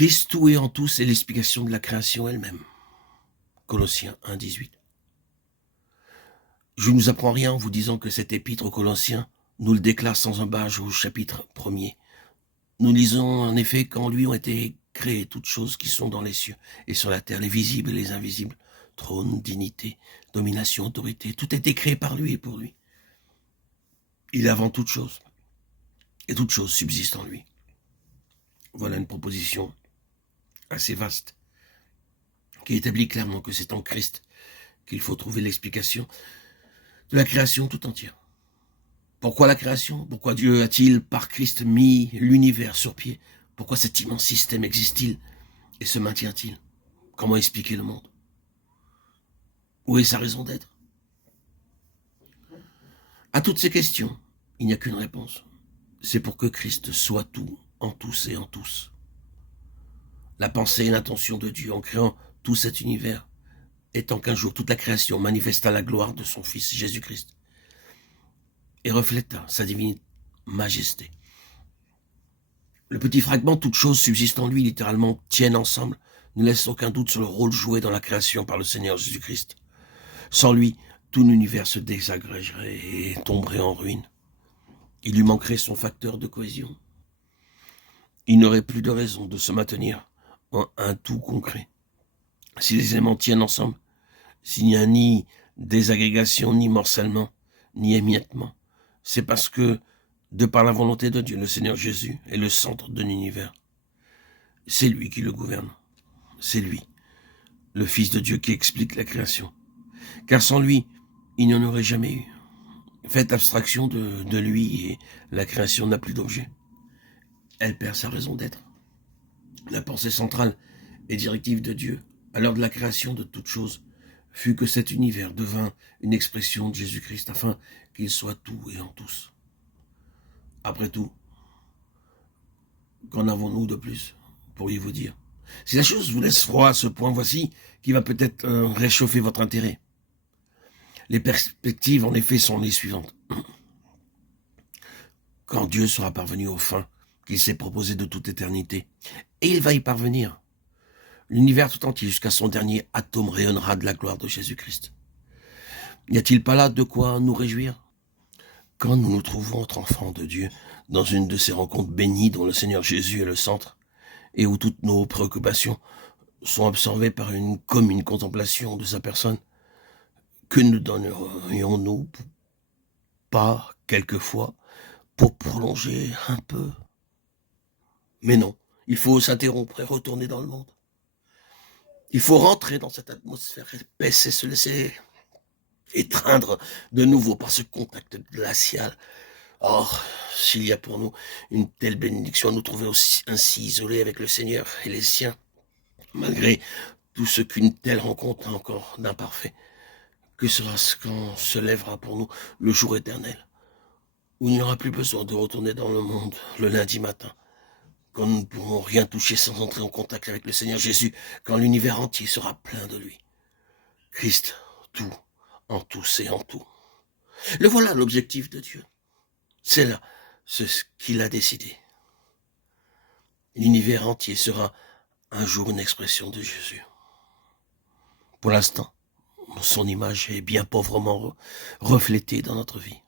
Christ, tout et en tous, est l'explication de la création elle-même. Colossiens 1, 18. Je ne vous apprends rien en vous disant que cet épître aux Colossiens nous le déclare sans embâche au chapitre 1er. Nous lisons en effet qu'en lui ont été créées toutes choses qui sont dans les cieux et sur la terre, les visibles et les invisibles, trône, dignité, domination, autorité, tout a été créé par lui et pour lui. Il est avant toute chose, et toute chose subsiste en lui. Voilà une proposition assez vaste, qui établit clairement que c'est en Christ qu'il faut trouver l'explication de la création tout entière. Pourquoi la création? Pourquoi Dieu a-t-il, par Christ, mis l'univers sur pied? Pourquoi cet immense système existe-t-il et se maintient-il? Comment expliquer le monde? Où est sa raison d'être? À toutes ces questions, il n'y a qu'une réponse. C'est pour que Christ soit tout, en tous et en tous. La pensée et l'intention de Dieu en créant tout cet univers, étant qu'un jour toute la création manifesta la gloire de son Fils Jésus-Christ et refléta sa divine majesté. Le petit fragment, toute chose subsiste en lui, littéralement, tiennent ensemble, ne laisse aucun doute sur le rôle joué dans la création par le Seigneur Jésus-Christ. Sans lui, tout l'univers se désagrégerait et tomberait en ruine. Il lui manquerait son facteur de cohésion. Il n'aurait plus de raison de se maintenir en un tout concret. Si les éléments tiennent ensemble, s'il n'y a ni désagrégation, ni morcellement, ni émiettement, c'est parce que, de par la volonté de Dieu, le Seigneur Jésus est le centre de l'univers. C'est lui qui le gouverne. C'est lui, le Fils de Dieu, qui explique la création. Car sans lui, il n'y en aurait jamais eu. Faites abstraction de lui et la création n'a plus d'objet. Elle perd sa raison d'être. La pensée centrale et directive de Dieu, à l'heure de la création de toutes choses, fut que cet univers devint une expression de Jésus-Christ afin qu'il soit tout et en tous. Après tout, qu'en avons-nous de plus, pourriez-vous dire? Si la chose vous laisse froid à ce point, voici qui va peut-être réchauffer votre intérêt. Les perspectives, en effet, sont les suivantes. Quand Dieu sera parvenu aux fins qu'il s'est proposé de toute éternité, et il va y parvenir, l'univers tout entier jusqu'à son dernier atome rayonnera de la gloire de Jésus-Christ. N'y a-t-il pas là de quoi nous réjouir? Quand nous nous trouvons entre enfants de Dieu, dans une de ces rencontres bénies dont le Seigneur Jésus est le centre, et où toutes nos préoccupations sont absorbées par une commune contemplation de sa personne, que ne donnerions-nous pas, quelquefois, pour prolonger un peu? Mais non, il faut s'interrompre et retourner dans le monde. Il faut rentrer dans cette atmosphère épaisse et se laisser étreindre de nouveau par ce contact glacial. Or, s'il y a pour nous une telle bénédiction à nous trouver ainsi isolés avec le Seigneur et les siens, malgré tout ce qu'une telle rencontre a encore d'imparfait, que sera-ce quand se lèvera pour nous le jour éternel, où il n'y aura plus besoin de retourner dans le monde le lundi matin, quand nous ne pourrons rien toucher sans entrer en contact avec le Seigneur Jésus, quand l'univers entier sera plein de lui. Christ, tout, en tous et en tout. Le voilà l'objectif de Dieu. C'est là ce qu'il a décidé. L'univers entier sera un jour une expression de Jésus. Pour l'instant, son image est bien pauvrement reflétée dans notre vie.